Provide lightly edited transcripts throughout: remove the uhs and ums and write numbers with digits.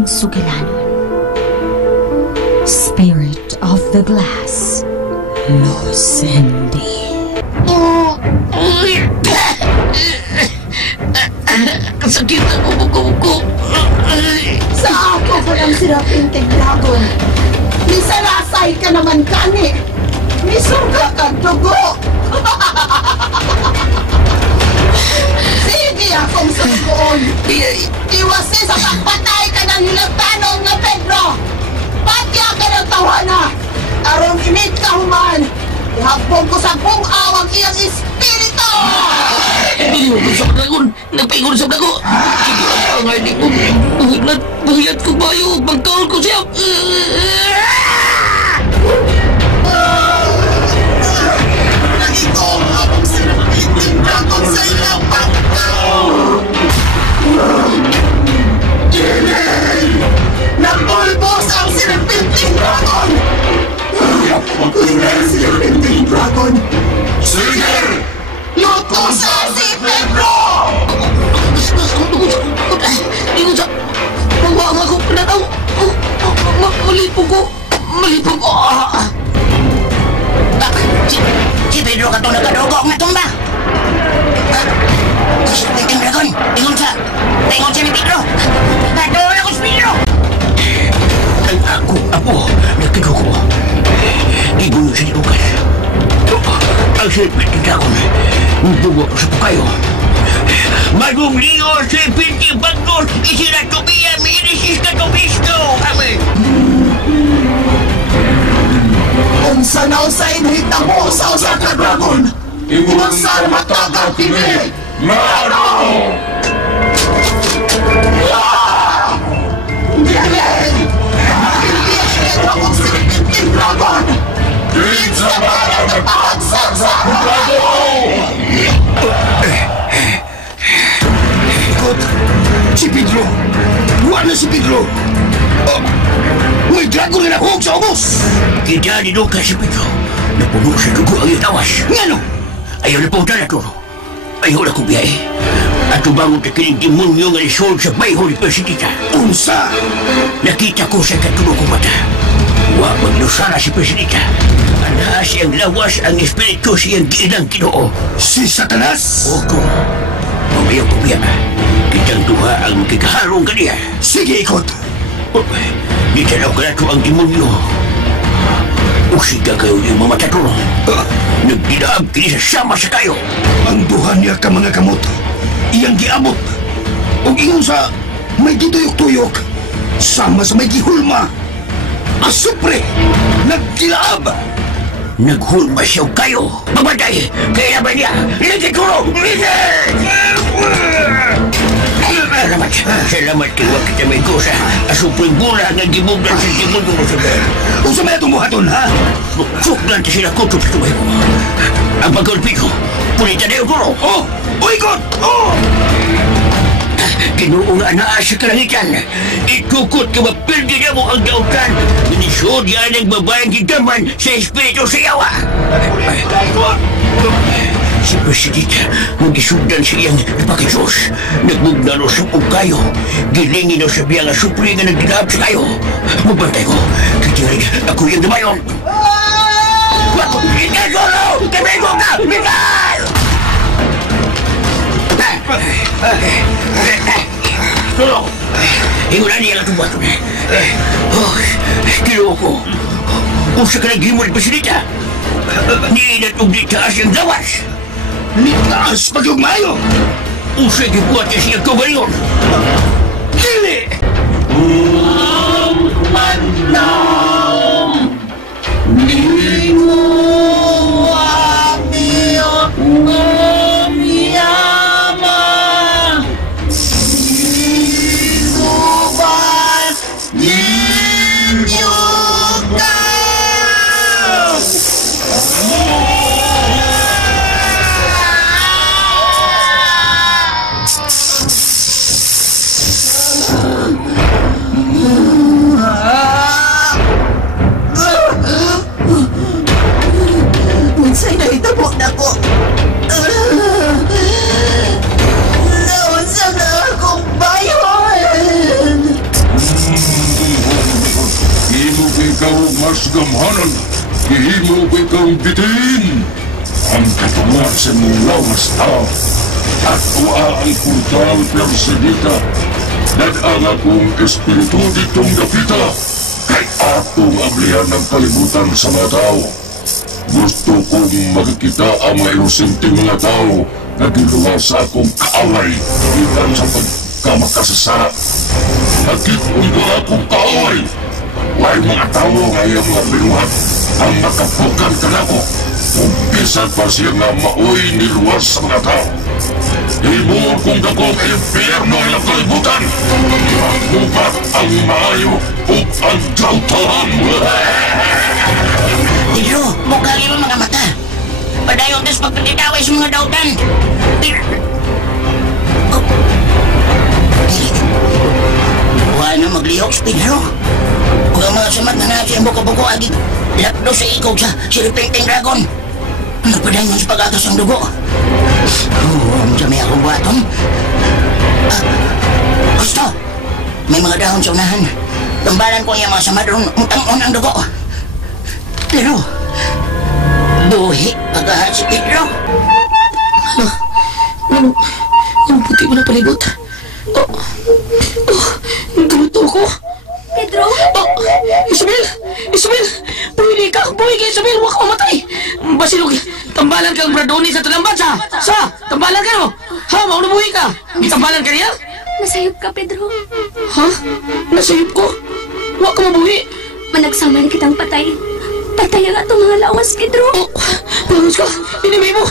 akong sugilanon. Spirit of the glass, Lucendi. Sakit ang buko-buko. Sa ako ko ng sirapin kay Dragon. Misalasay ka naman kani. Misuga ka dugo. Sige akong sugoon. Iwasi sa pagpatay ka ng hilagtanon nga Pedro. Patya ka ng tawana. Aron init ka human. Ihapon ko sa buong awang iyang espiritu. Pinigod sa dragon. Nagpingon sa dago. Siguro ang ngayon di ko. Buhiyat ko bayo. Magkaon ko siya. Nagigong akong sinapitin dragon sa ilang pagkaw. Nagpulbos ang sinapitin dragon. Pagkulang sinapitin dragon. Sige! Luto sa si Pedro! Ingon sa... Mawang ako pananaw. Malipog ko. Si Pedro ka itong nagkadugok na tumba. Si Piting Dragon, tingon siya ni Pedro. Nagdoon ako si Pedro. Ang ako, apo, nagkadugo. Ibuyo siya ni Lucas. Ang sipit ni Dragon, nagdugo ko sa pukayo. Magong liyo si Pinti Bagos, isinatubiya mi inisis ka tubisto. Amen. Kung sanaw sa inhitamo sa usa ka dragon, ibunsar matagal kini. Maro! Galing! Hindi akong sinipitin dragon! Dito sa parang nagpahagsag sa dragon! Ikot! Si Pedro! Wala si Pedro! May dragon na nahog sa ubos! Kita ni Lucas si Pedro. Napuno sa dugo ang itawas. Ngano? Ayaw na punta na to. Ayaw na kubiyay. At tubangon ka kining demonyo nga isol sa bayho ni Presidita. Unsa? Nakita ko sa katulog kong mata. Wa maglusara si Presidita. Ana siyang lawas ang espiritu siyang ginang Ginoo. Si Satanas? Opo. Mamayaw kubiya. Kitang duha ang kikaharong kaniya. Sige, ikot. Di tanaw ka na ito ang demonyo. Usig ka kayo yung mamatatulo. Nagdinaab kini sa sama sa kayo. Ang duha niya ka mga kamot. Iyang giabot. O ingon sa may gituyok-tuyok. Sama sa may gihulma. Asupre! Nagdilaab! Naghulma siya kayo. Mamatay! Kaya naman niya! Nagituro! Salamat kay wag kita may kusa. Asupring bula nga gibuglan sa demonyo mo sa ber. Usa may itong buhaton, ha? Suklan ta sila kutup sa tuway mo. Ang pagkulpi ko, punita na yung turo. Oh! Uikot! Oh! Ginoo nga naasa kalangitan. Itukot ka mapildi na mo ang dautan. Minisod yan ang babayang gigaman sa espiritu sa yawa. Si Presidita, nag-isugdan siyang ipakijos. Nagbugnano sa pagkayo. Gilingin o sabi ang asupri nga nagdilab sa kayo. Magbantay ko. Kitirig, ako yung dumayon. Miguel Solo! Kamigo ka! Miguel! Solo! Hingulan niya lang itong bato na. Kilo ko. Usa ka nag-himo ni Presidita. Niinat og di taas yung lawas. Nitaas pag yung mayo! Usay gibuhat niya siya kabayon! Dili! Manam! Di mo amiyot mamiyama! Sisuban ninyo ka! gamhanan, ihimo ko ikang bitin. Ang katungan sa mong lawas tao. At uwa ang portal persenita. Nag-ang akong espiritu ditong dapita. Kay atong ablihan ng kalibutan sa mga tao. Gusto kong makikita ang mga inusinting mga tao na giluwas sa akong kaaway ikan sa pagkamakasasara. Nagkipon ko akong kaaway. May mga tao nga iyang mga binuhat ang makapukan ka na ko. Umpisa pa siya nga maoy niluwas sa mga tao. Himor kong dakong impyerno ng kalibutan. Makupat ang maayo o ang dautan. Pedro, mukha kayo mga mata. Padayon tas pagpatitaway sa mga dautan. Wala na maglihok si Pedro. Kung ang mga samat na natin ang buka-buko agit, lapdo sa ikaw sa siliping dragon. Nagpadayon sa pag-atos ang dugo. Ang dami akong buhaton. Gusto, may mga dahon sa unahan. Tumbalan ko yung mga samad ron utang-on ang dugo. Pero, buhi pagkahat si Pedro. Ang puti mo na palibot. Nagkamuto ko. Pedro? Isabel! Isabel! Buhi ka! Buhi ka, Isabel! Huwag ka mamatay! Basilog, tambalan kang bradoni sa talambat, sa! Tambalan ka, no? Ha? Mauna buhi ka! Tambalan ka niya? Nasayop ka, Pedro. Ha? Nasayop ko? Huwag ka mabuhi! Managsama na kitang patay. Patay ang atong mga lawas, Pedro. Lawas ka! Dinimay mo!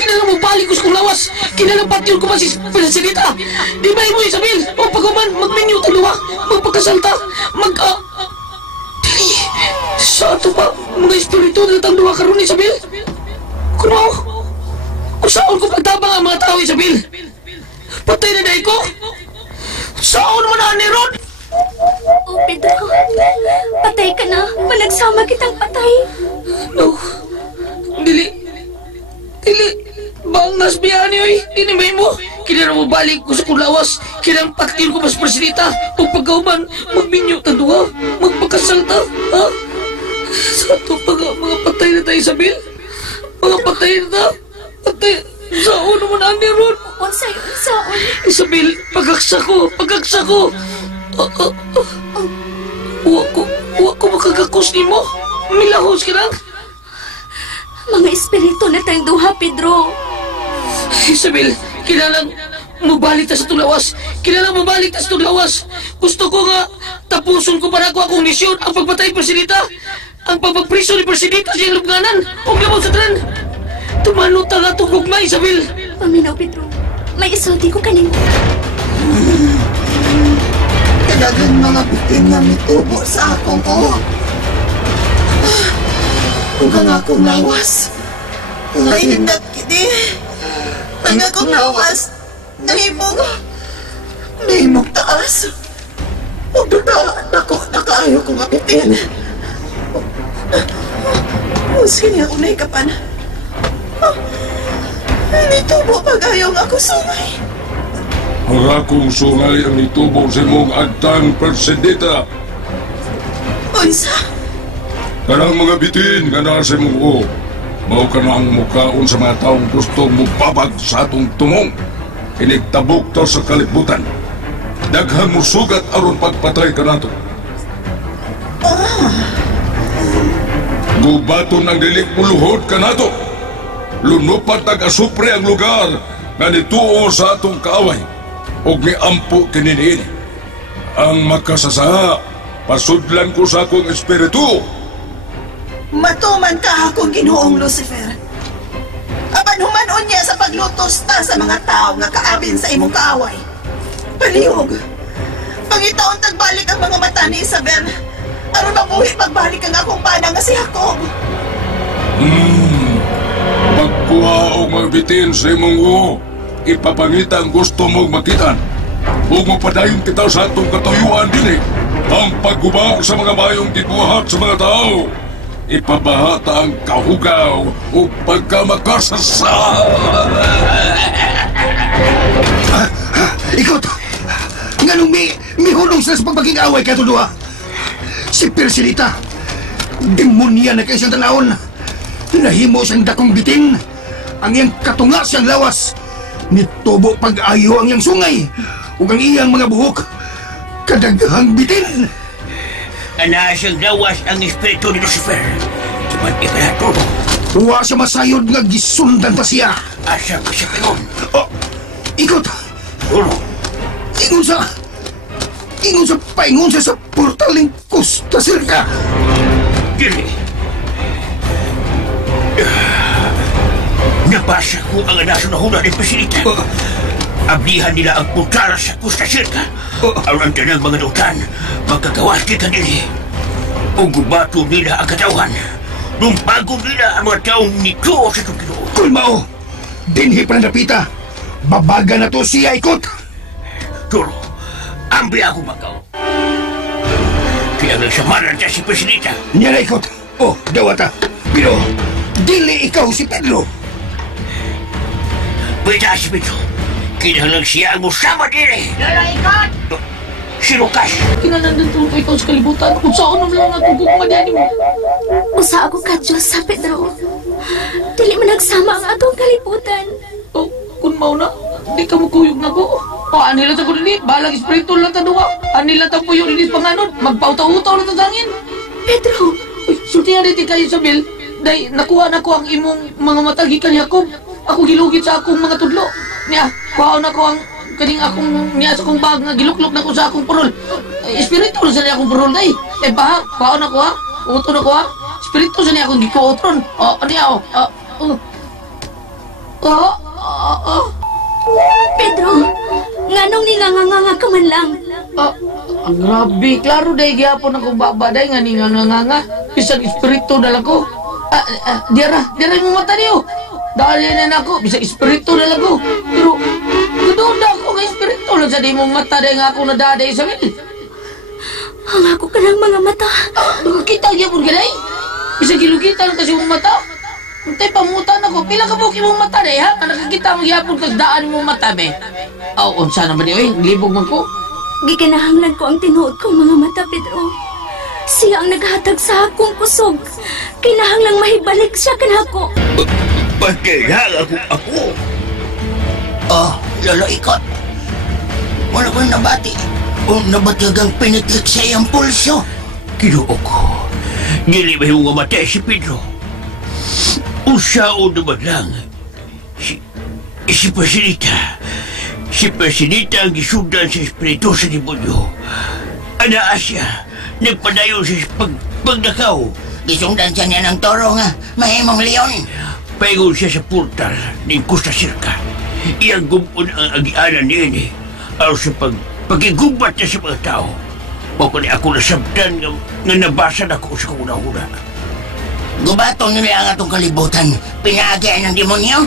Kinalang mo balik ko sa kong lawas! Kinalang patyon ko pa si Pinasilita! Dimay mo, Isabel! O pagkuman, magminyo taluwa! Magpagkasalta! Dili! Sa ato pa, mga espiritu na tangduwa karon, Isabel! Kuno! Kusaon ko pagtabang ang mga tao, Isabel! Patay na dahi ko! Saon mo na, Neron! Oh, Pedro. Patay ka na. Managsama kitang patay. No. Dili. Bangas biyani, oy. Dinimay mo. Kinara mo balik ko sa kulawas. Kinang patil ko mas presidita. O pagkauman, magminyo tanduha. Magpakasalta. Ha? Sa ito pa nga, mga patay na tayo, Isabel. Mga patay na ta. Patay. Saon mo na, Neron. Unsay, unsaon. Isabel, pagaksa ko. Huwag ko makagakos ni mo. Milahos ka lang. Mga espiritu na tayong duha, Pedro. Isabel, kailangan mabalik ta sa tulawas. Gusto ko nga tapuson ko para ko akong misyon ang pagpatay Presidita. Ang pagpagpriso ni Presidita sa lubnganan. Huwag labang sa tran. Tumano ta nga itong gugma, Isabel. Paminaw, Pedro. May isulti ko kanina. Talagang mga bitin nga mitubo sa akong ko. Kung ang akong lawas, nahindat kini. Ang akong lawas, nahimog taas. Huwag dutaan ako, nakaayo kong mabitin. Sige ako na ikapan. Nitubo pag-ayaw nga ako sungay. Ang akong sungay ang nitubong sa mong agtang Presidita. Unsa? Kanang mga bitin nga nasa mong o. Mao ka na ang mukhaon sa mga taong gustong mupabag sa atong tumong. Inigtabok to sa kalibutan. Daghang mo sugat aron pagpatay ka nato. Gubaton ang dilik muluhod ka nato. Lunupat nag-asupre ang lugar nga nituo sa atong kaaway. O giampo kininiin. Ang makasasa, pasudlan ko sa akong espiritu. Matuman ka akong Ginoong Lucifer. Apan humanon niya sa paglutos ta sa mga tao nga kaabin sa imong kaaway. Palihog. Pangitaon tagbalik ang mga mata ni Isabel. Aron mabuhi pagbalik ang akong pana nga si Jacob. Pagkuha o magbitin sa imong o. Ipapangita ang gusto mong makitan. Huwag mo padayon kita sa atong katuyuan din eh. Ang pagguba sa mga mayong gibuhat sa mga tao. Ipabahata ang kahugaw o pagkamakasasa. Ikot! Nga nung may hulong sila sa pagpaging-away kayo doon, si Persilita. Demonya na kayo siyang tanahon. Nahimo siyang dakong bitin. Ang iyang katunga siyang lawas. Nitubo pag-ayo ang iyang sungay. Ug ang iyang mga buhok. Kadaghang bitin. Ana siyang lawas ang espiritu ni Lucifer. Timan ikanaturo. Wa siya masayod nga gisundan pa siya. Asa pa siya pingon. Oh, ikot. Ulo. Ingon sa paingon siya sa portaling Costa Circa. Dili. Nabasa ko ang anaso na hula ni Presidente. Ablihan nila ang putara sa Costa Circa. Aron ng mga lutan, magkagawas kita nili. O gubato nila ang katawan. Lumpago nila ang mga taong nito sa tukilo. Kulmao, dinhi pa na napita. Babaga na to siya, ikot. Turo, ambi ako magaw. Kaya nagsamaran siya si Presidente. Niya na ikot. Oh, dawata. Pero, dili ikaw si Pedro. Pwede si Pedro. Kinahanglan siya ang usama diri. Ikot! Si Lucas. Kinanandan tulong ikaw sa kalibutan. Kung saan naman lang natugong madani mo. Usa ako ka Diyos sa Pedro. Dili man nagsama ang atong kalibutan. Oh, kung mauna, di ka magkuyog na ko. O, anila ta ko rin balang espiritu lang ta duwa. Anila ta po yung inis panganod. Magpautaw-utaw na ta sangin. Pedro, Uy, sulti nga rin kayo sa Bill. Day, nakuha na ko ang imong mga matagi kanya ko. Ako gilugit sa akong mga tudlo. Niya, kuha na ko ang kaning akong niya sa akong bag nga giluklok na ko sa akong purol. Espiritu na sa niya akong purol, day. Baha, kuha na ko ha. Uto na ko ha. Espiritu sa niya akong gikuotron. O, niya o. Pedro, nganong ninganganga ka man lang. Ang grabe, klaro day gyapon akong babaday nga ni nga bisag espiritu na lang ko. Dira yung mata niyo. Dali na ako, bisag espiritu na lang ko. Pero, gadoon ako nga espiritu lang sa di mong mata day nga ako nadaday sa mil. Ang ako ka ng mga mata. Kita gyapon ka day. Bisag ilugita lang kasi mong mata. Untay pamutan ako, pila ka buki mong mata day ha? Nakakita mo gyapon kas daan mong mata be. Unsa naman niyo libog man ko. Gikanahanglan ko ang tinuod kong mga mata, Pedro. Siya ang naghatag sa akong kusog. Kinahanglang mahibalik siya kanako. Pagkailangan ako. Oh, lolo ikot. Wala ko nabati. O nabatigang pinitik sa iyang pulso. Kinuo ko. Dili ba yung mamatay si Pedro? Usao naman lang. Si Presidenta. Si Presidenta ang gisundan sa espiritu sa demonyo. Ana Asya, nagpadayon sa pagdakaw. Gisundan siya niya ng toro nga. Mahimong leon. Paingon siya sa portal ng Costa Circa. Iyang gumpon ang agianan niya aron sa pagigubat niya sa mga tao. O kung ako nasabdan nga nabasa na ko sa kuna-una. Gubatong nila ang atong kalibutan. Pinaagyan ng demonyo.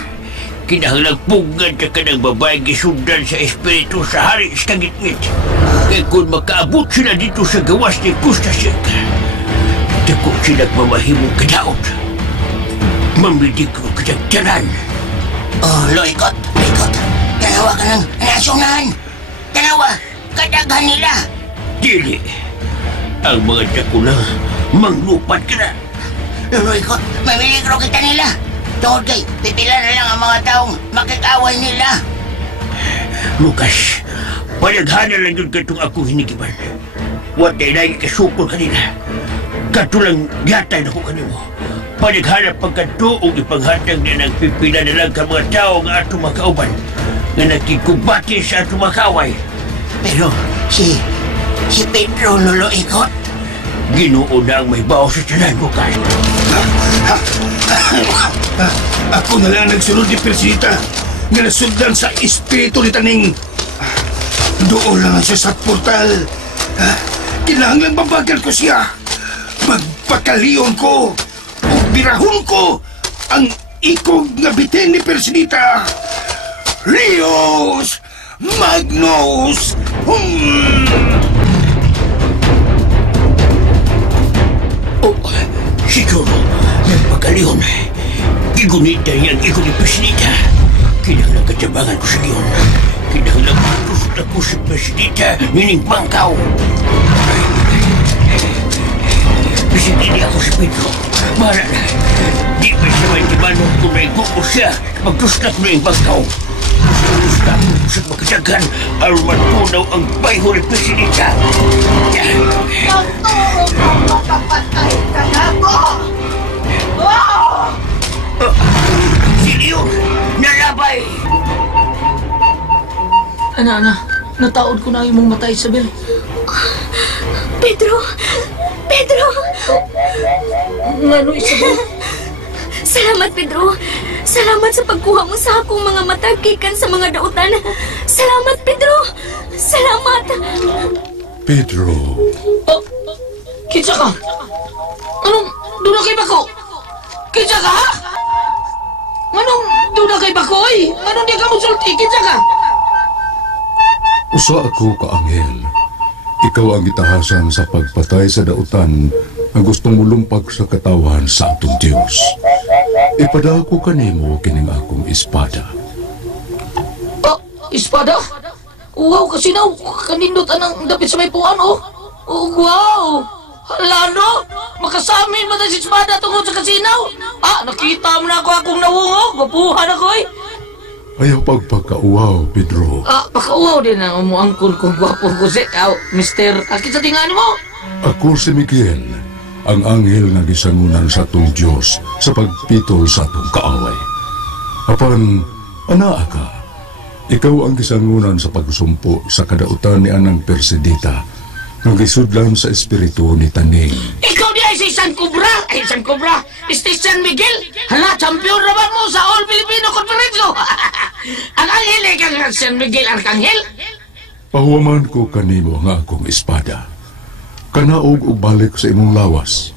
Kinahanglang pugad ka ng babae gisundan sa espiritu sa hari sa gitngit. Kaya kung makaabot sila dito sa gawas ng Costa Circa, dako sila mamahimong kadaot. Mamiligro kadagdanan. Oh, lo ikot. Tanawa ka ng nasungan. Tanawa, kadaghan nila. Dili. Ang mga dako na manglupad ka na. Lolo ikot, mamiligro kita nila. Tungkol kay, pipila na lang ang mga taong makikaway nila. Lucas, palaghana lang yun katong ako hinigiban. What ay lagi kasupol kanila. Katulang yatay na ko kanimo. Palaghana pagkato o ipanghatag na nagpipila na lang ka mga tao nga ato makauban nga nagkikubati sa ato makaway. Pero si Pedro, lolo ikot. Ginoo na ang may bawa sa tanan, Lucas. Ako na lang nagsunod ni Persita nga nasundan sa espiritu ni Taning. Doon lang siya sa portal. Kinahanglan babagal ko siya. Magpakaliyon ko o birahon ko ang ikog nga bitin ni Persita. Rios Magnus Siguro, nagpagaliyon. Igunita niyang ikaw ni Presidenta. Kinahanglang katabangan ko sa liyon. Kinahanglang matusot ako sa Presidenta nining bangkaw. Bisig hindi ako si Pedro. Bahala na. Di ba siya may timanong kung may gupo siya. Magduslat mo yung bangkaw. Gusto ko sa pagkatagan aron matunaw ang bayho ni Presidenta. Magturo ka makapatay ka na ko! Sino yun? Nalabay! Ana, nataod ko na imong mata, Isabel. Pedro! Pedro! Ngano, Isabel? Salamat, Pedro. Salamat sa pagkuha mo sa akong mga mata gikan sa mga dautan. Salamat, Pedro. Salamat. Pedro, Kinsa ka? Anong doon kay Bako? Kinsa ka, ha? Anong doon kay Bako, oy? Anong di ka mo sulti? Kinsa ka? usa ako ka anghel. Ikaw ang gitahasan sa pagpatay sa dautan na gustong mulumpag sa katawan sa atong Diyos. Ipadako kanimo kining akong espada. Espada? Wow, kasinaw. Kanindot anang dapit sa may puan, oh. Oh, wow. Hala, no? Makasamin mo na si espada tungkol sa kasinaw. Nakita mo na ako akong nawungo. Mapuhan ako, eh. Ayaw pagpakauwaw, Pedro. Pakauwaw din ang umuangkol kong gwapo ko si Mister. Akit sa tingaan mo. Ako si Miguel, ang anghel nga gisangunan sa atong Diyos sa pagpitol sa atong kaaway. Apan, anaa ka, ikaw ang gisangunan sa pagsumpo sa kadautan ni Anang Persidita nga gisudlan sa espiritu ni Taning. Ikaw di ay si San Cobra. Ay, San Cobra. San Miguel. Hala, champion raman mo sa All Filipino Conference. Ang anghel ay kang San Miguel Arcangel. Pahuwaman ko kanimo nga akong espada. Kanaog og balik sa imong lawas.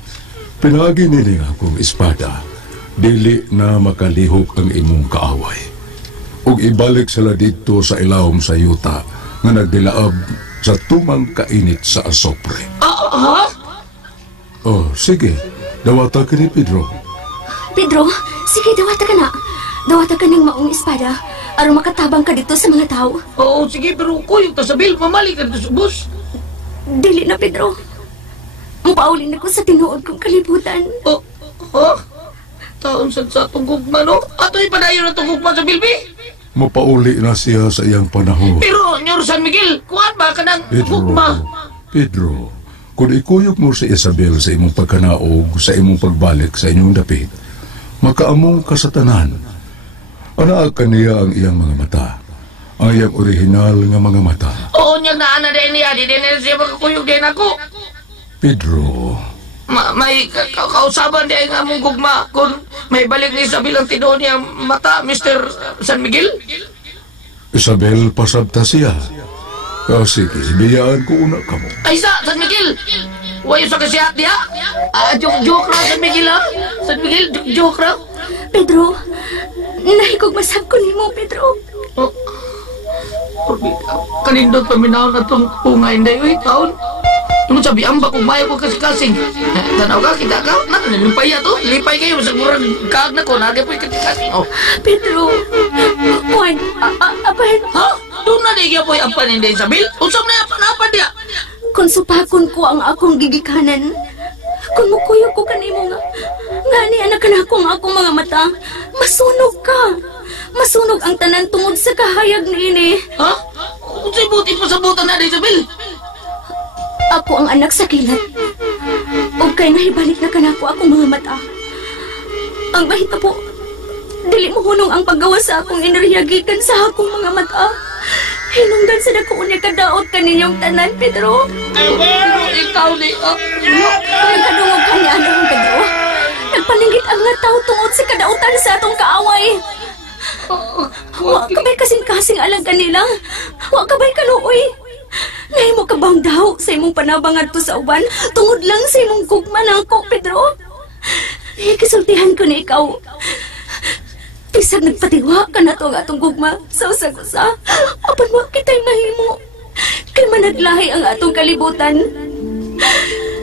Pinagi nini nga akong espada. Dili na makalihok ang imong kaaway. Ug ibalik sila dito sa ilawom sa yuta nga nagdilaab sa tumang kainit sa asopre. Ha? Oh, sige. Dawata ka ni Pedro. Pedro, sige, dawata ka na. Dawata ka ng maong espada aron makatabang ka dito sa mga tao. Oo, sige, pero kuy, tasabil, mamali ka dito sa bus. Dili na, Pedro. Mupaulin ako sa tinuod kong kalibutan. Taon sa tunggugma, no? Ato ipadayon ang tunggugma sa Bilbi. Mapauli na siya sa iyang panahon. Pero, Nyor San Miguel, kuhaan ba ka ng gugma? Pedro, kung ikuyog mo si Isabel sa imong pagkanaog, sa imong pagbalik sa inyong dapit, makaamong kasatanan. Anaag kaniya ang iyang mga mata, ang iyang orihinal nga mga mata. Oo, niyang naana din niya, di din siya makakuyog din ako. Pedro, May kausaban din ang among gugma kung may balik ni Isabel ang tinuod niyang mata, Mr. San Miguel. Isabel, pasabta siya. Sige, biyaan ko una ka mo. Ay, San Miguel! Wayo sa kasihat niya? Joke ra, San Miguel, ha? San Miguel, joke ra? Pedro, nahigog masab ko nimo, Pedro. Kanindot paminaw na itong pungay na yun, taon. Nung sabi, amba kung mayo ko kasi-kasing. Tanaw ka, kita ka, lipay ya to. Lipay kayo, masag murang kaag na ko, nagay po yung kasi-kasing. Pedro, Juan, apan. Ha? Doon na di po yung apan hindi, Isabel? Usap na yung apan-apan diya. Kung supakon ko ang akong gigikanan, kung mukuyo ko kanimo nga ni anak na ako ang akong mga mata, masunog ka. Masunog ang tanan tungod sa kahayag ni ini. Ha? Kung sa'y buti pa sa buta na, Isabel? Ako ang anak sa kilat. O kay nahibalik na kanako akong mga mata. Ang mahita po, dili mo hunong ang paggawa sa akong enerhiya gikan sa akong mga mata. Hinungdan sa dako niya kadaot kaninyong tanan, Pedro. Pero ikaw di... Nagkadungog ka niya, anong Pedro? Nagpaningit ang nga tao tungod sa kadautan sa atong kaaway. Wa ka ba'y kasing-kasing alang kanila? Wa ka ba'y kaluoy? Nahimo ka bang daw sa imong panabang adto sa uban tungod lang sa imong gugma nako, Pedro? Kisultihan ko na ikaw. Bisag nagpatiwa ka na to ang atong gugma sa usag-usa. Apan mo kita'y mahimo. Kay managlahi ang atong kalibutan.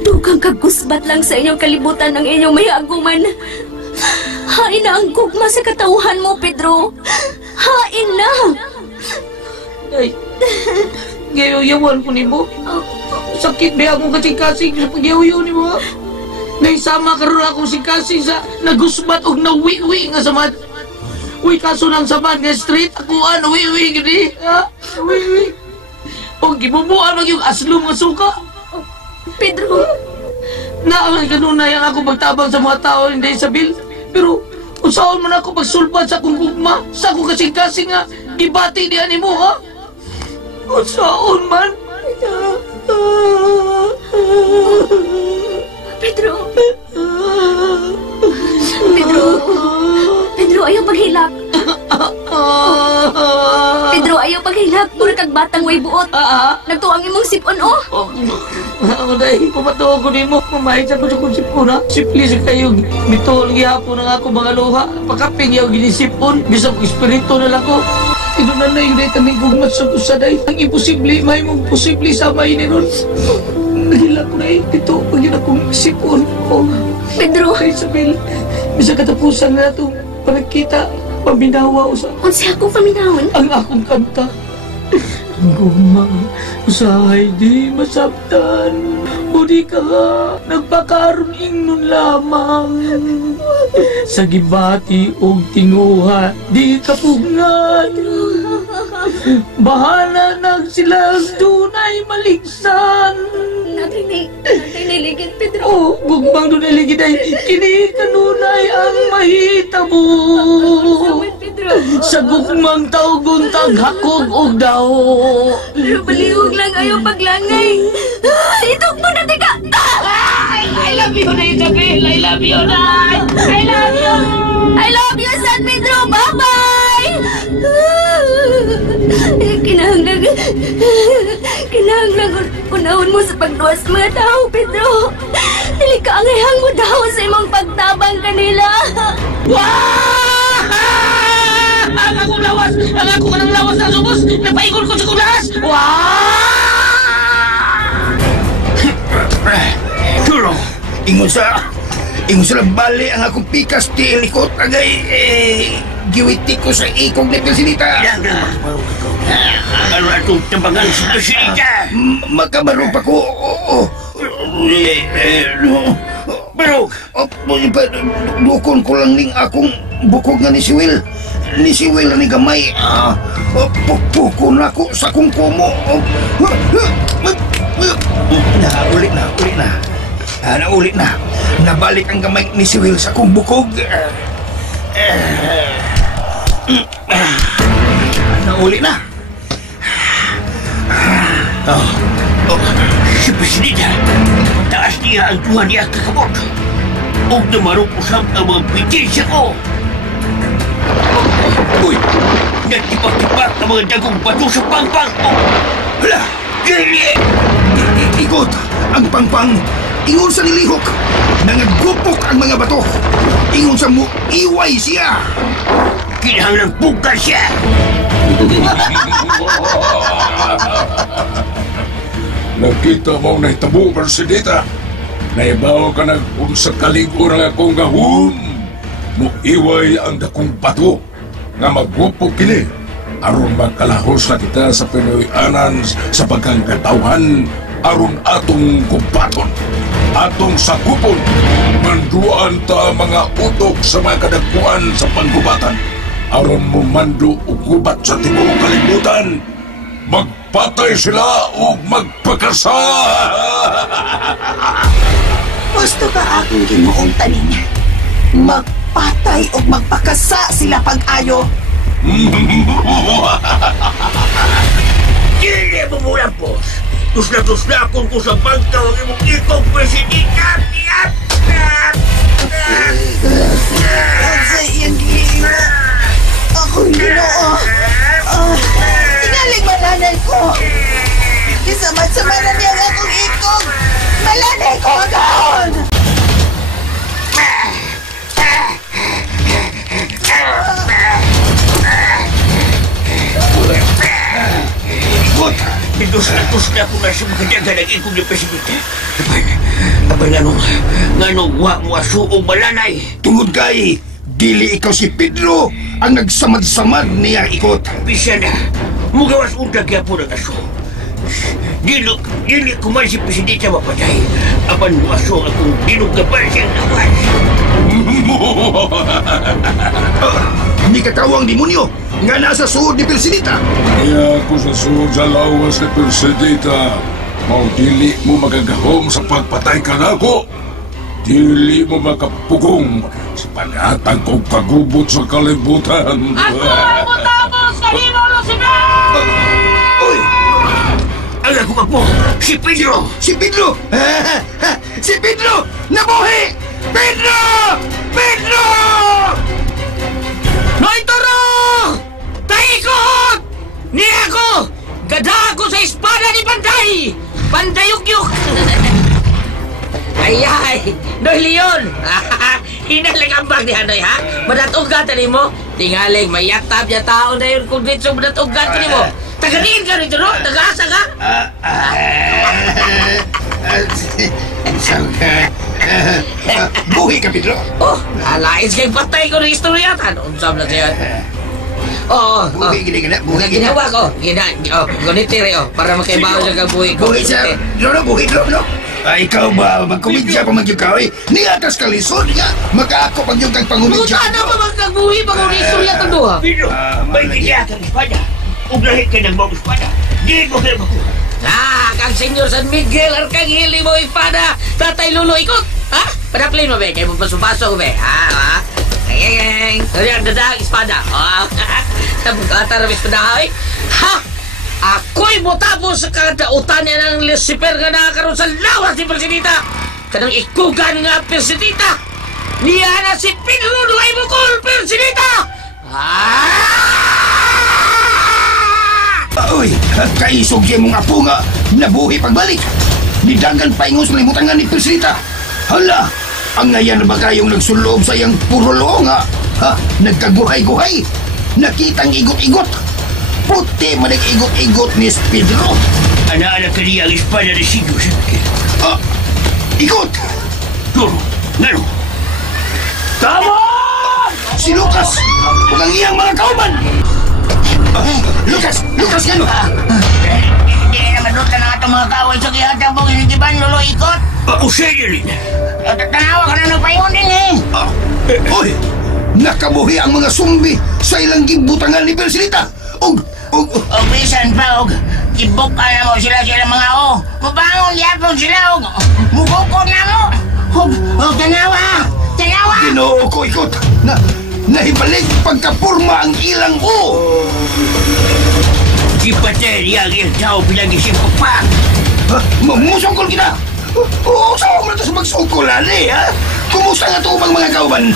Dugang kagusbat lang sa inyong kalibutan ang inyong may aguman. Hain na ang gugma sa katauhan mo, Pedro. Hain na. Ay, gayaw-yawan ko ni mo. Sakit ba akong kasing-kasing sa pagyaw-yaw ni mo? Naisama karon akong si Kasing sa nagusbat og nawi-wi nga samad. Uy, kaso ng samad nga street, ako nawi-wi gini. Ha? Nawi-wi. O gibubuan mag yung aslom nga suka. Pedro, Naaman kanunay ang ako pagtabang sa mga tao hindi Isabel. Pero usaon man ako pagsulpad sa akong gugma, sa akong kasing-kasing nga gibati diyan nimo ha. Usaon man. Pedro. Pedro, ayaw paghilak. Pedro, ayaw paghilak. Mura kag batang way buot. Nagtuang imong sipon, oh. Ako dahil pumatuwa ko nimo. Mamahit sa ko sa kong sipon ha. Sipli sa kayo. Mitol gihapon ang ako mga luha. Pakaping yaw ginisipon. Bisang espiritu na lang ko. Tinunan na yung dahil kaming gugmat sa kusaday. Ang imposible, may mong posible sa may ni ron. Nahila ko na ito. Pag yun akong sipon ko. Pedro. Isabel, bisa katapusan na ito. Pagkita, paminawa o sa... Unsi akong paminawon? Ang akong kanta. Guma, usahay di masabtan. O di ka nagpakaroon ingnon lamang. Sa gibati o tinguha, di kapungan. Bahala nagsilang tunay maligsan. Natiniligid, Pedro. Oh, gugmang doon naligid ay kini kanunay ang mahitabo. Pedro. Sa gugmang taugon taghakog og daw. Pero balihog lang ayaw paglangay. Itog mo na, tika! I love you na Isabel! I love you na! I love you! I love you, San Pedro! Bye-bye! Kinahanglan unahon mo sa pagduwas sa mga tao, Pedro. Dili ka angayhang mo daw sa imong pagtabang kanila. Ang akong lawas! Ang ako ka ng lawas na lubos! Napaingon ko sa kulas! Tulong! Ingon sa bali ang akong pikas ti likot agay giwiti ko sa ikong ni Presidita. Yan na, ano itong tambangan sa Presidita? Makabaro pa ko. Pero, dukon ko lang ning akong bukog nga ni Siwil. Ni Siwil ni gamay. Pukpukon ako sa kong kumo. Naulit na. Nabalik ang gamay ni Siwil sa kong bukog. Naulit na. si Presidita, taas niya ang tuhan niya kakabot. Huwag na marupusap ang mga bitisya ko. Uy, nagtipak-tipak ang mga dagong bato sa pangpang. Hala! Gili! Ikot ang pangpang. Ingon sa nilihok. Nangagupok ang mga bato. Ingon sa mo iway siya. Kinahanglang bukan siya. Nakita mo na hitabo, Presidita. Naibaw ka na kung sa kaligo ng akong gahon. Muiway ang dakong bato nga magwupog kini. Aron magkalahos na kita sa pinuyanan sa pagkangkatauhan aron atong kumpaton. Atong sakupon. Manduan ta mga utok sa mga kadakuan sa panggubatan. Aron mo mando o gubat sa tibuong kalibutan. Magpatay sila o magpakasa! Gusto ka akong ginuong tanin. Magpatay o magpakasa sila pag-ayo. Gili mo muna, boss. Tusna akong ko sa bangkaw ang imong ikong Presidita. Sa iyang gila. Akong ginoo. Tingaling malanay ko. Kisamad-samad na niya akong ikong. Malanay ko agad! Ikot! Tusna ko na sa mga daga ng ikong ni Presidita. Abay nganong wa mo aso o malanay. Tungod kay dili ikaw si Pedro ang nagsamad-samad niya ikot. Bisa na, mugawas undag yapon ang aso. Dili kuman si Presidente mapatay. Apan muasong akong dinugabal siyang lawas. Ni katawang demonyo nga nasa suod ni Persidita. Kaya ako sa suod sa lawas ni Persidita. Mau dili mo magagahom sa pagpatay ka na ako. Dili mo makapugong sa panatang kong kagubot sa kalibutan. Ako ang matapos kanino, Lucifer! Uy! Ang ako po, si Pedro! Si Pedro! Si Pedro! Nabuhi! Pedro! Pedro! Noy Toro! Taikot! Ni ako! Gada ako sa espada ni Panday! Pandayukyuk! Ay! Noy Leon! Hinalang ambag ni Hanoy, ha? Madatuggan tali mo? Tingaling, mayatap niya tao na yun kung dito madatuggan tali mo. Tagadiin ka rito, no? Tagaasa ka? Buhi ka, Pedro! Oh, alais kay patay ko ng istorya. Unsam na siya. Oo, Buhi, gina, buhi, gina. ginawa ko. Gunitiri, para makaibaw siya kang buhi ko. Buhi siya! No, buhi, no? Ay, ikaw ba? Magkomedya pa magyug ka, eh. Ni atas ka lisod, nga. Makaako pag yung kang pangumedya. Buta na ba magkagbuhi pag ang istorya kang duha? Pedro, may kaya kang espada. Ublahit ka ng mga espada. Di mo kaya makuha. Kang Senyor San Miguel, Arcangel, mo espada. Tatay Lolo, ikot. Ha? Padaplay mo, be. Kaya mo pasupasok, be. Ha? Ayang. Kaya dadang espada. Tabukata na espada, ha? Ha? Ako'y motapos sa kadautan niya ng Lucifer nga nakakaroon sa lawas ni Persidita. Kanang ikugan nga Persidita. Niya na si Pedro Duay Bukol, Persidita! Uy, kaisog siya mong apo nga nabuhi pagbalik. Nidagan paingos malimutangan ni Persidita. Hala, ang ngayon na ba kayong nagsulob sa iyang purolo nga? Ha? Nagkaguhay-guhay? Nakitang igot-igot? Puti man nag-igot-igot ni Pedro. Ana-ana ka niya ang espada ni Sigo sa akin. Igot! Turo, ngano? Tama! Si Lucas! Huwag ang iyang mga kauban! Lucas! Gano? Hindi naman doon ka na itong mga kaway sa kihata mong inigiban, Lolo Ikot. Ako sa'yo rin. Tanawa ka na nagpayon din eh. Oy! Nakabuhi ang mga sumbi sa ilang gibutangan ni Persidita! Og! O bisan pa, ibok ka na mo sila mga o. Mabangon yapon sila, mugukod na mo. Tanawa! Ginoo ko, Ikot! Nahibalik pagkapurma ang ilang o! Ipatay niya ang iyang tao pinag-isip ko pa. Musungkol kita! Oo, saan mo na ito sa magsungkolan eh, ha? Kumusta nga ito mga kauban?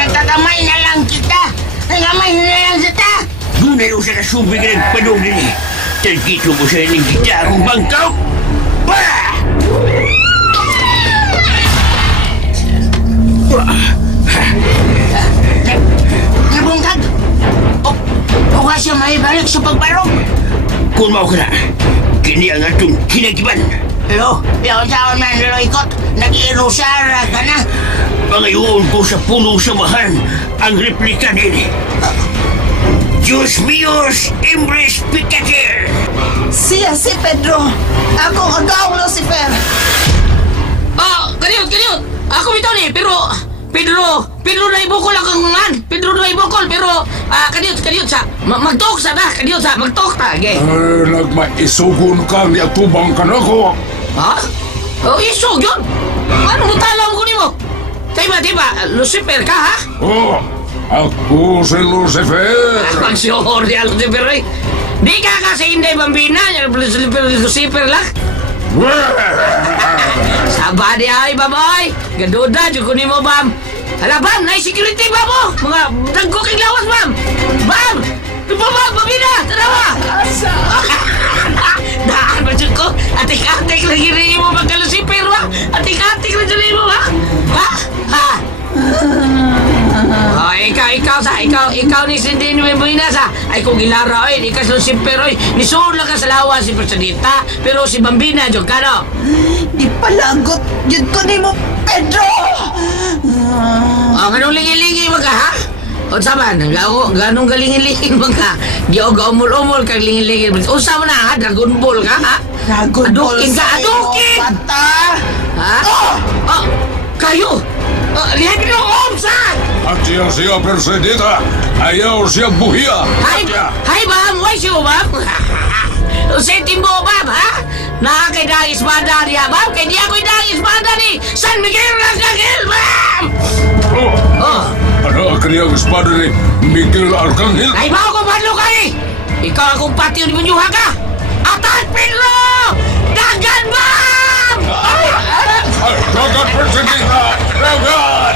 Nagkagamay na lang kita. Nagamay na lang kita. Dunay o sa nasubig ka ng panong din eh. Tagkito mo sa ining kita akong bangkaw. Nabungkag. O siya may balik sa pagbarog. Kung mau ka na, kini ang atong kinagiban. Yaw taon man, Lolo Ikot. Nag-irusara ka na. Pangayoon ko sa puno samahan ang replika nini. Diyos míos, Imbres Picacher! Siya si Pedro. Akong agaw, Lucifer. Kanyot! Ako ito ni, pero... Pedro na ibukol ang kangungan. Pedro na ibukol, pero... Kanyot sa... Magtok sa na, kanyot sa... Magtok ta, ge. Nagmaisugon ka niya tubang ka na ko. Ha? Isog yun! Ano mo talaw ko ni mo? Diba, Lucifer ka, ha? Ako si Lucifer. Magsiyor niya, Lucifer, eh. Di ka kasi hindi bambina, Lucifer lang. Saba di ay, baboy. Gaduda, dyan ko ni mo, Bam. Hala, Bam, na-security ba mo? Mga nagkuking lawas, Bam. Bam! Bam, bambina, tanawa. Asa? Daan ba dyan ko? Atik-atik lagi rin mo magka-Lucifer, ha? Atik-atik na dyan mo, ha? Ha? Ikaw ni Cindy ni Buenas, ha? Ay kung ilara, oy, ikaw sa Lucifer, oy. Nisuon lang ka sa lawa si Persidita, pero si Bambina, dyan ka, no? Ipalagot yun ko ni mo, Pedro! Anong lingi-lingi mo ka, ha? O saman, ganong galingin-lingin mo ka. Di o gaumol-umol kang lingin-lingin. Usa mo na ha, Dragon Ball ka ha? Dragon Ball Adukin ka, sa'yo, adukin! bata! Ha? Kayo! Lihat nyo, Omsa! At siya, Presidita. Ayaw siya buhiya. Hai, ma'am. Why siya, ma'am? Sentim mo, ma'am, ha? Nakakidang ispada niya, ma'am. Kaya di ako idang ispada ni San Miguel Arcangel, ma'am! Ano ang kaniyang espada ni Miguel Arcangel? Ay, bawa ko padlo ka eh! Ikaw akong patiyo ni Munyuha ka! Atat, Pedro! Dagan, ma'am! Dagan, Presidita! Dagan!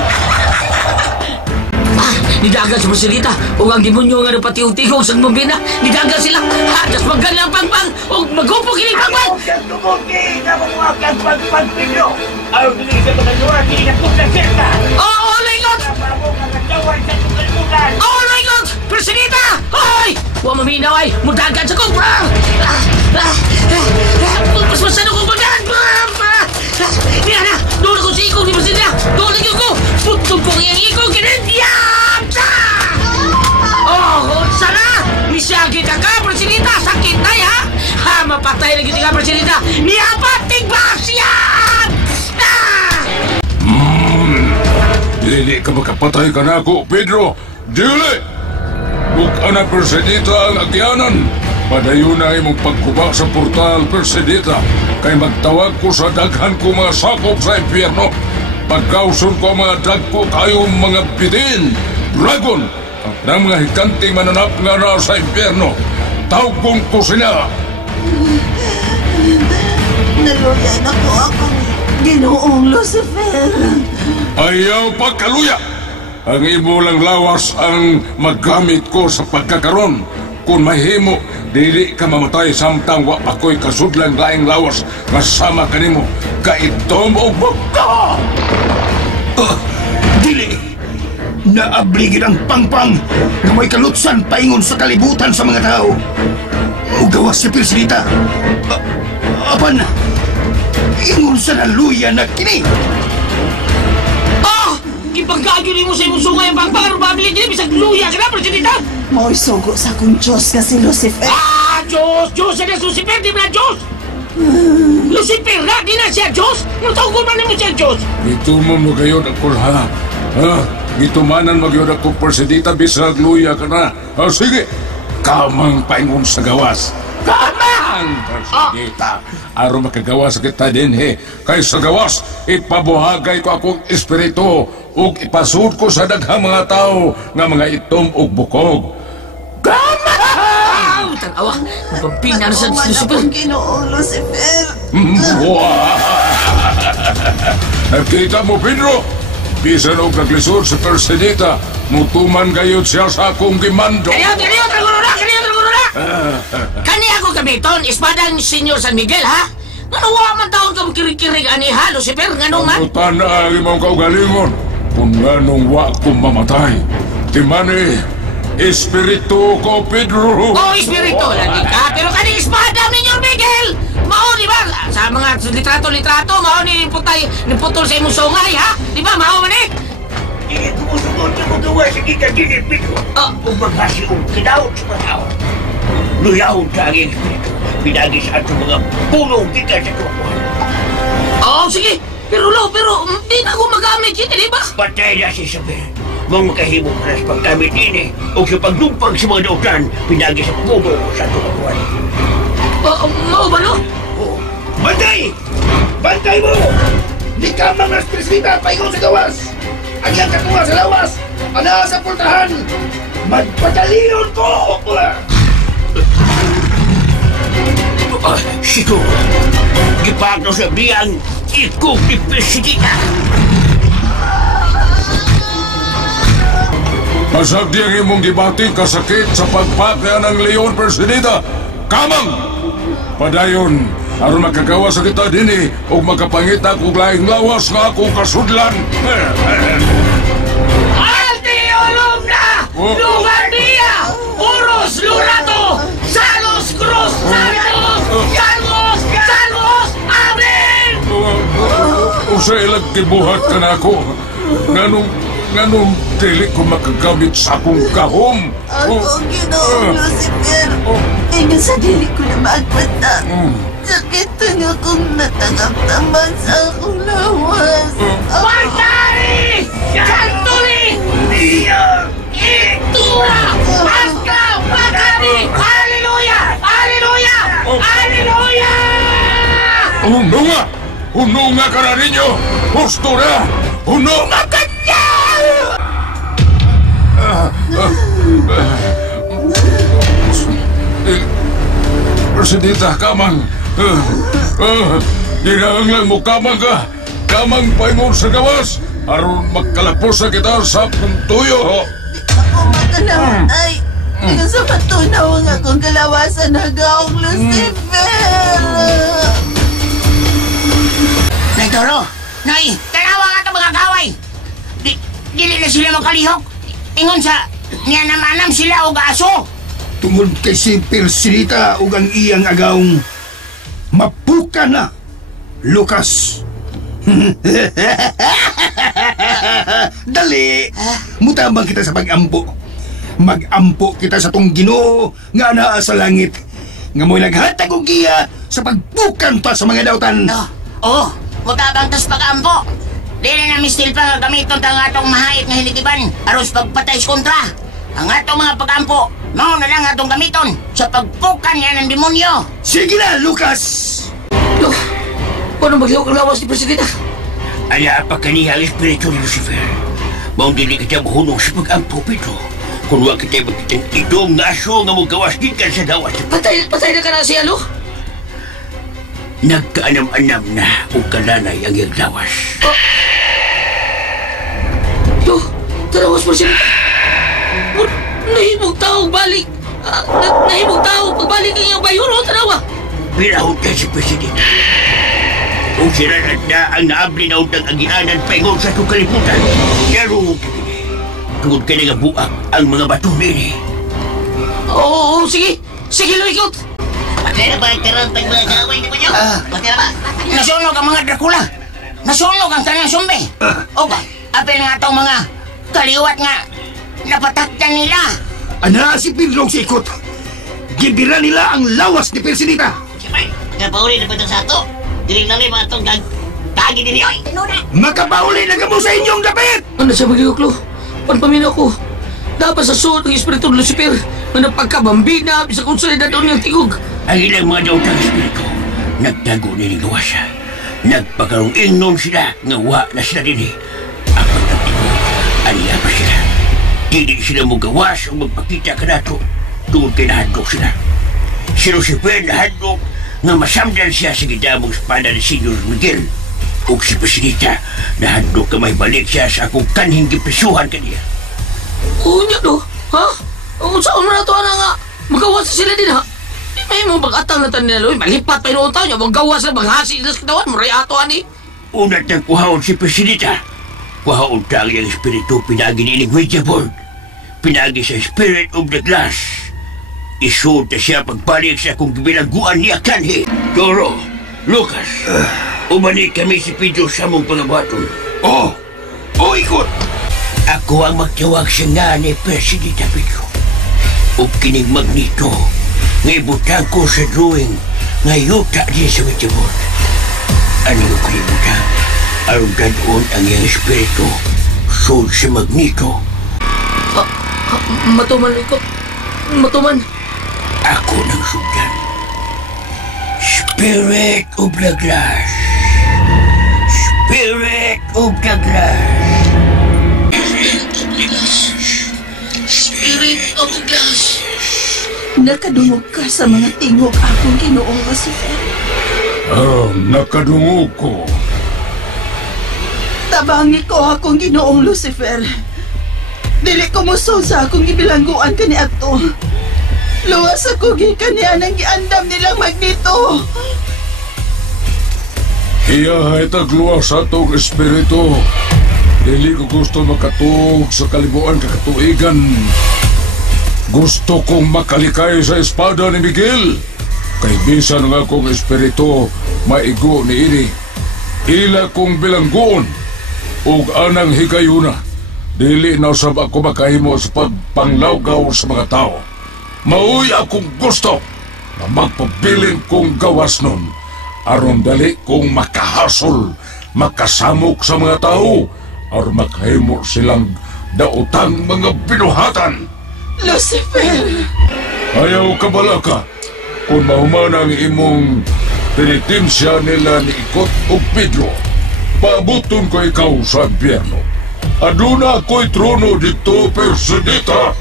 Nidagan sa Presidita o ang demonyo nga napatiw-tigaw sa mabina. Nidagan sila. Hadas magganlang pangpang o magupog kining pangpang. Tumuki na mga pagpagpag Pedro. Ayaw din sa mga lura kinakot na seta. Oh, lingot! Mabong ang nagaway sa tungkalimutan. Oh, lingot! Presidita! Hoy! Huwag maminaw ay mudagan sa kumpang! Pasmasan ako bagan! Yan na! Doon ako sa ikaw ni Presidita! Doon ako ko! Putog ko ang ikaw kinintiyam! Oh, sana! Misyagi ka ka, Presidita! Sakit na ya! Ha, mapatay lagi ka, Presidita! Niyapating baksyan! Dili ka makapatay ka na ako, Pedro. Dili! Huwag na, Presidita, ang agyanan. Padayon na imong pagkuba sa portal, Presidita. Kay magtawag ko sa daghan ko mga sakop sa impyerno. Pagkausun ko mga dagko kayong mga bitin, dragon, at ng mga hikanting mananap nga na sa impyerno. Tawgon ko sila. Naluya na po akong Ginoong Lucifer. Ayaw pagkaluya. Ang imo lang lawas ang magamit ko sa pagkakaroon. Kung mahimo, dili ka mamatay samtang wa pa ko'y kasudlang laing lawas nga sama kanimo. Kaitom o bukta! Dili! Naabligid ang pangpang na may kalutsan paingon sa kalibutan sa mga tao. Ugawas si Presidita. Apan, ingon sa naluya na kini. Ipagkagyo ni mo sa imong sungay ang pangpang ang pamilya niya, bisag luya ka na, Presidita! Mo'y sugo sa akong Diyos nga si Lucifer. Diyos! Diyos na Lucifer, di ba na Diyos? Lucifer na, di na siya Diyos! Matawag man naman siya Diyos! Gituman mo kayo na ha? Ha? Gitumanan mo kayo na Presidita, bisag luya ka na. Sige, kamang paingon sa gawas. Kamang, Presidita! Araw makagawas kita din, Kay sa gawas, ipabuhagay ko akong espiritu ug ipasud ko sa daghang mga tao nga mga itom ug bukog. Kamang! Tanawa, magpampinan sa Lucifer. Ginoong Lucifer. Nakita mo, Pedro? Bisan og naglisod sa Presidita, mutuman gayud siya sa akong gimando. Kaniyo, Dragon na! Kani ako gamiton, espadang Senyor San Miguel, ha? Nanuwa man taon kang kirig-kirig ani, ha, Lucifer? Nganong man? Putan na ang imong kaugalingon. Kung nganong wa kong mamatay. Timani, espiritu ko, Pedro. Espiritu, lagi ka. Pero kani espada, Senyor Miguel! Mao, di ba? Sa mga litrato, mao ni putol sa imong sungay, ha? Di ba, mao man eh? Hindi kumusugod na magawa sa kikagigit, Pedro. Kung maghasi o kinaot sa mga tao. Luyahon ka ang espiritu. Pinagi sa ato mga punong kita sa tuwa. Sige. Pero di na ako magamit yun, di ba? Patay na si Isabel. Mga makahimong na sa paggamit din o sa paglumpang sa mga dautan, pinagi sa puno sa tuwa. Mao ba, no? Bantay! Bantay mo! Di ka mga Presidita paingon sa gawas! Ang iyang katuwa sa lawas! Ana sa pultahan! Magpataliyon ko! Siguro, gipagno sa biyang ikong ipisigita. Masag diyang imong gibati kasakit sa pagpakya ng Leon, Presidita. Kamang! Padayon, aron makagawa sa kita din o makapangita kong laing lawas nga akong kasudlan. Altiolong na! Lugardia! Uros Lurato! Salos Cruz! Salos! Amen! Sa ilang gibuhat ka na ako. Nganong dili ko makagamit sa akong kahom. Ako, Ginoong Lucifer. Ngayon sa dili ko na maagpata. Sakit nga kong natangap-taman sa akong lawas. Margari! Santuli! Itura! Asla! Margari! Hallelujah! Hallelujah! Hallelujah! Uno nga! Uno nga ka na ninyo! Gusto na! Uno nga ka niya! Presidita, kamang! Ginahanglan mo kamang ka! Kamang paingon sa gawas! Aron magkalapos sa kita sa puntuyo! Ako makalaway. Ngayon sa patunaw nga akong kalawasan na gaong Lucifer. Nay Toro! Nay! Tanawa nga ito mga kaway! Dili na sila makalihok! Ingon sa niyanam-anam sila o aso! Tungod kay si Persinita ug ang iyang agawng mapuka na, Lucas. Dali! Mutabang kita sa pag-ampo. Mag-ampo kita sa tong Ginoo nga naa sa langit. Nga mo'y naghatag og giya sa pagpukan pa sa mga dautan. Oo! Mutabang tas pag-ampo! Dili na mistil pa nga gamiton ta nga atong mahait nga hiligiban aros pagpatay sa kontra. Ang atong mga pag-ampo, mao na lang atong gamiton sa pagpukan niya ng demonyo. Sige na, Lucas! Lo, paano maglihok ang lawas ni Presidenta? Ala pa kaniya ang espiritu ni Lucifer. Maong dili kita mahunong sa pag-ampo, Pedro. Kung wag kita magkitang idong nga aso nga mong gawas gikan sa dawas. Patay na ka na siya, Lo? Nagkaanam-anam na o kalanay ang iyang lawas. Lo, tarawas Presidenta. Nahimog tao balik. Nahimog tao pagbalik ang iyang bayuro, tarawa. Pinahon ka si Presidente. Kung sirarat na ang naabli na utang agianan paingon sa itong kalimutan. Pero, tungod ka nga buak ang mga bato nini. Oo, sige. Sige, Lo, ikot. Patay na ba ang tarantang mga gaway ni Punyo? Patay na ba? Nasunog ang mga Dracula. Nasunog ang kanyang sumbi. O ba, apel nga itong mga kaliwat nga napatakdan nila. Ana si Pedro si ikot. Gibira nila ang lawas ni Persinita. Siyempre, napauli na ba ito sa ato? Diling na rin mga itong kagi din yoy. Makapauli na kamo sa inyong dapit! Ano siya maglihok, Lo? Panpamina ko. Dapat sa suot ng espiritu ng Lucifer na napagkabambina sa konsolidad doon niyang tigog. Ang ilang mga dautang espiritu, nagtago nini gawasa. Nagpagkarong ingnon sila nga wa na sila din. Ang pagtatigo, aniya pa sila. Dili sila mo gawas o magpakita ka nato tungkol kay nahadlok sila. Si Lucifer nahadlok nga masamdan siya sa gidamong espada ni Senyor Miguel. O si Presidita nahadlok ka may balik siya sa akong kanhing gipisuhan kaniya. Unya, Lo. Ha? Kung saan mo na ito, nga, magawas sila din, ha? Di may mo bagatang na tanin, Lo. Malipat pa yung taon niya, magawas na maghasi na sa katawan, maray ato, ani. Unat ng kuhaon si Presidita. Kuhaon ta ang iyang espiritu pinagi ni Ouija board. Pinagi sa Spirit of the Glass. Isuod na siya pagbalik sa akong gibilangguan niya kanhi. Toro, Lucas, umani kami si Pedro sa mong pangabaton. Oh! Oh, ikot! Ako ang magtawag siya nga ni Presidita Pedro. O kining magnito, nga ibutang ko sa drawing nga yuta din sa Ouija board. Ano yung kalimutan? Aron ganoon ang iyang espiritu, sold sa magnito. Matuman, ikot. Matuman. Ako nang sundan. Spirit of the Glass. Spirit of the Glass. Spirit of the Glass. Nakadungog ka sa mga tingog akong Ginoong Lucifer. Nakadungog ko. Tabangi ko akong Ginoong Lucifer. Dili ko muso sa akong gibilangguan kani ato. Luwas ako gikan niya nang giandam nilang magnito. Iya ay tagluwas sa itong espiritu. Dili ko gusto makatug sa kalibuan kakatuigan. Gusto kong makalikay sa espada ni Miguel. Kay bisan nga akong espiritu maigo ni ini. Ila kong bilanggoon ug anang higayuna. Dili na usab ako makahimo sa pagpanglawgaw sa mga tao. Mauy akong gusto na magpabilin kong gawas nun aron dali kong makahasol, makasamok sa mga tao aron makahimo silang daotang mga binuhatan. Lucifer! Ayaw kabalaka kung mahuman ang imong penitensya nila ni Ikot o Pedro. Paabuton ko ikaw sa impyerno. Aduna ako'y trono dito, Persidita.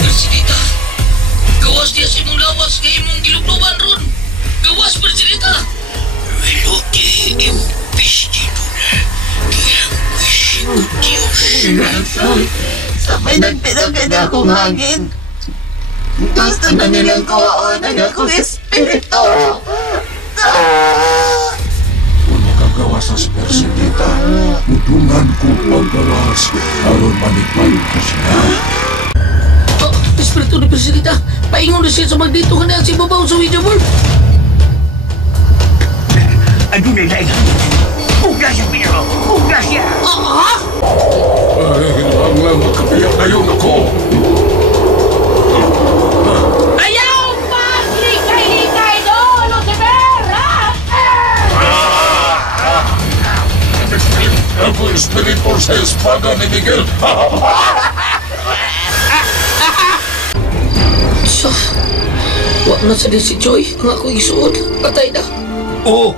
Persidita! Gawas niya sa imong lawas kay imong gilugluban ron. Gawas, Persidita! Velote investidura kaya wish ko Diyos. Sabay nagpinagan akong hangin. Gusto na nilang kawaon ang akong espiritu. Kung makagawas na si Persidita, mutungan ko paggawas aron manikman ko siya. Oh, espiritu ni Persidita! Paingon na siya sa magdito ka na si babaw sa Ouija board! Adunay na ilang. Uglas siya, Pedro! Uglas siya! Ah! Ay, hinanglang makapiyak ngayon ako. Ayaw maglikay-likay do, Lucifer! Ako espiritu sa espada ni Miguel. So, wak na sa si Joy ang ako isuod. Patay na. Oo,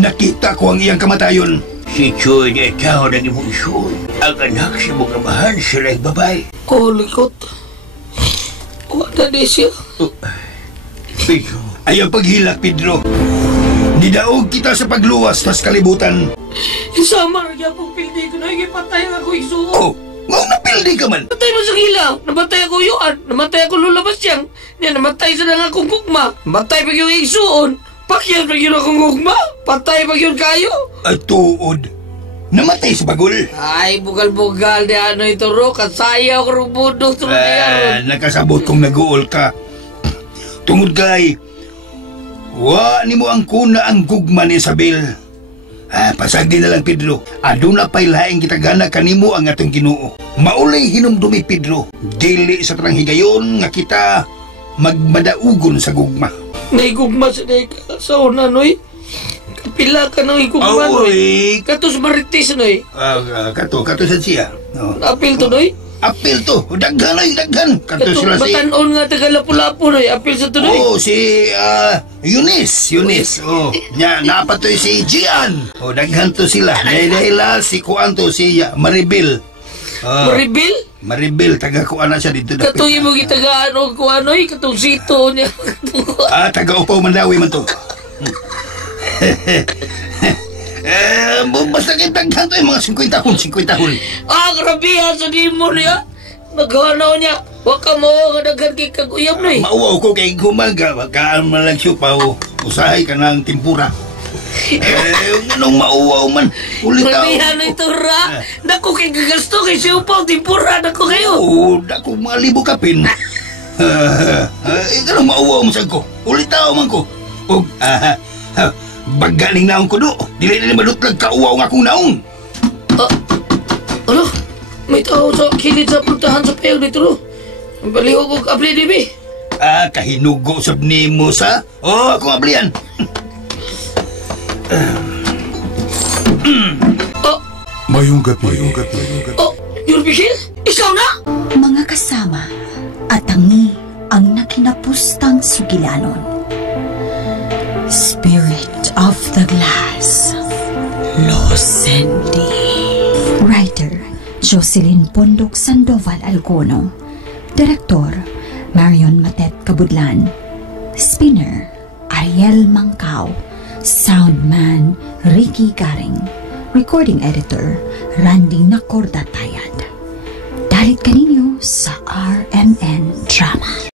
nakita ko ang iyang kamatayon. Si Choy na tao ng imong isuon. Ang anak si mong amahan sila ay babay. Oh, likot. Wak na di siya. Pedro, Ayaw paghilak, Pedro. Nidaog kita sa pagluwas tas kalibutan. Isama rin akong pildi ko na patay ang ako isuod. Oh, ngao napildi ka man. Namatay mo sa ilaw. Namatay ako yuan. Namatay ako lulabas siyang. Yan, namatay sa nang akong gugma. Namatay pag yung isuon. Pakyan pag yun akong gugma. Patay pag yun kayo. At tuod. Namatay sa bagol. Ay, bugal-bugal di ano ito ro. Kasaya ako rubudo. Nakasabot kong nag-uol ka. Tungod kay, wa ni mo ang kuna ang gugma ni Isabel. Pasagdi na lang, Pedro. Aduna pa'y laing kita gana kanimo ang atong Ginoo. Maulay hinumdumi, Pedro. Dili sa tanang higayon nga kita magmadaugon sa gugma. Naigugma sa ka sa una, noy. Kapila ka nang igugma, noy. Oy, Katos maritis, noy. kato sa siya. Oh. Apil to, noy. Apil to, daghan ay daghan. Kato Kato sila si... batanon nga taga lapu-lapu, noy. Apil sa to, noy. Oh, si Eunice. Oh, nya napatoy si Gian. Oh, daghan to sila. Dahil si kuan to si Maribel. Maribil? Maribel, taga kuan na siya dito. Katong mo gitagaan o kung ano'y katong sito niya. Taga Upaw Mandawi man to. Basta kayo daghan to mga 50 tahon. Grabe sa dimon niya. Naghanaw niya. Waka mo nga daghan kay kaguyab na eh. Mauwaw ko kay gumaga, wagkaan man lang siya pa usahay ka ng timpura. Anong mauwaw man. Ulit Grabe ano ito ra. Dako kay gagasto kay siupaw timpura. Dako kayo. Oo, dako mga libo kapin. Anong mauwaw mo sa ko. Ulit man ko. O, bagaling naong ko do. Dili na madutlag kauwaw nga akong naong. Ano? May tao sa kilid sa puntahan sa payag dito no. Balihog og abli dibi. Kahinugo sab nimo sa. Ako ablian. Mayong gabi. Yurbisil? Ikaw na? Mga kasama at tangi ang nakinapustang sugilanon. Spirit of the Glass. Losendi. Writer, Jocelyn Pondok Sandoval Algono. Direktor, Marion Matet Kabudlan. Spinner, Ariel Mangkao. Soundman, Ricky Garing. Recording Editor, Randy Nacordatayad. Dalit kaninyo sa RMN Drama.